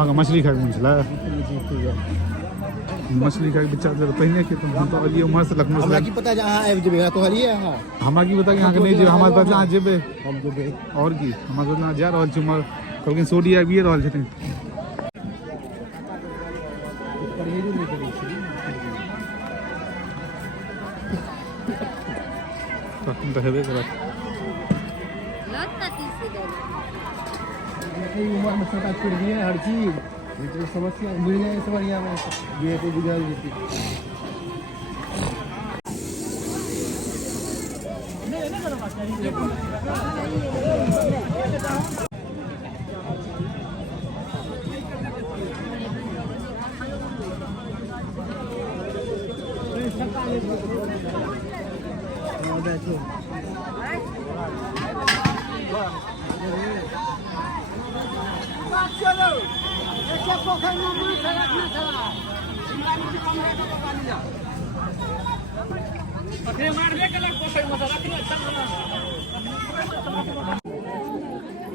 आगे मछली खाए मुझला मछली खाए बेचार जरा पहिने के हम तो अली उमर से लखनऊ हमरा की पता जहां आबि जेबे तो हलिए हां हमरा की पता कि यहां के नहीं जे हमारे पास जहां जेबे हम जेबे और की हमारे जहां जा रहल छी उमर कहलकिन सोडी आबिए रहल छथिन परहेज नहीं करै छी तो हेबे करत उमर में छोटा छोड़ दिए हर चीज तो समस्या मिल जाए समरिया में ये तो बुझा देती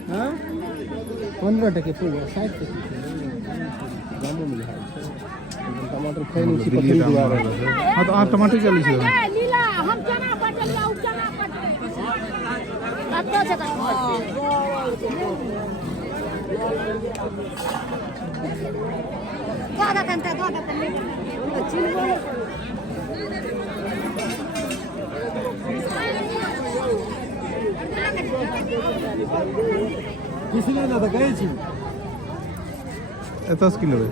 हाँ 15 टके पूरा 60 टके दामो मिल रहा है टमाटर खाई नहीं छी पकड़ी दुआ रहा है हां तो आप टमाटर चली छी लीला हम चना पटलिया उ चना पटले कत्तो से दादा तंता चिलबो किसने ना तो गए छी 10 किलो है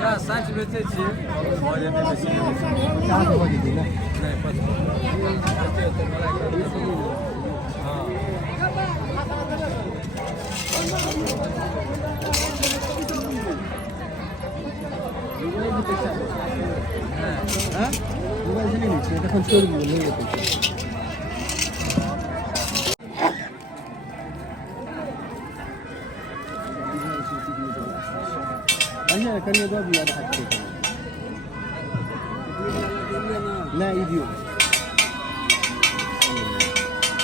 या सच बेचे छी और ये बेचे 50 बजे दी ना नहीं 50 हां हां मोबाइल से नहीं এখন চোর বলে গেছে अच्छा करिए दो दिया हाथ से ना इडियो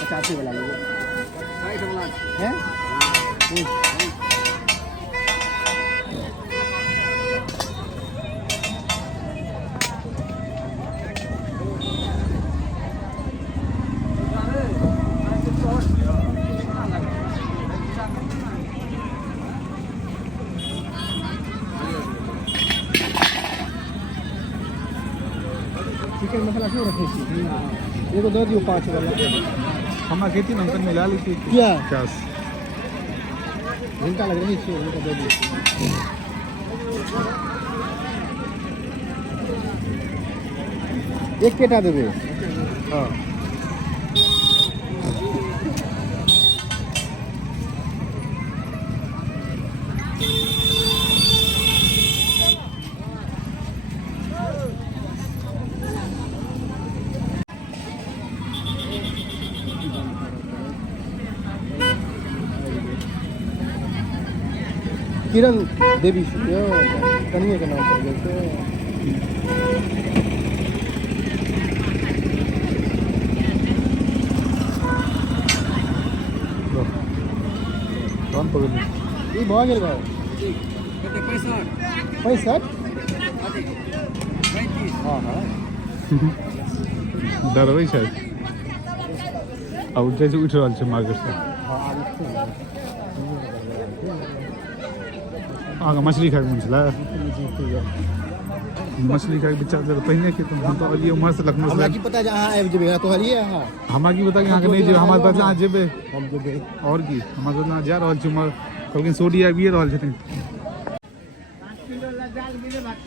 50 वाला लो 60 वाला है चिकन मसाला क्यों रखे छी ये तो दे दियो 5 वाला हम खेती नमक मिला ली थी क्या 50 घंटा लग रही है उनको दे दियो एक केटा देबे हां किरण देवी कन्या के नाम पर गए कौन पकड़ ये भाव गेल भाव कते 65 हां हां डरबै शायद अब जैसे उठ रहल छै मार्केट से आगे मछली खाए मुझला मछली खाए बेचार जरा पहिने के हम तो अली उमर से लखनऊ हमरा की पता जहां आबि जेबे तो हलिए हां हमरा की पता कि यहां के नहीं जे हमारे पास जहां जेबे हम जेबे और की हमारे जहां जा रहल छी उमर कहलकिन सोडी आबिए रहल छथिन 5 किलो लगाल मिले बात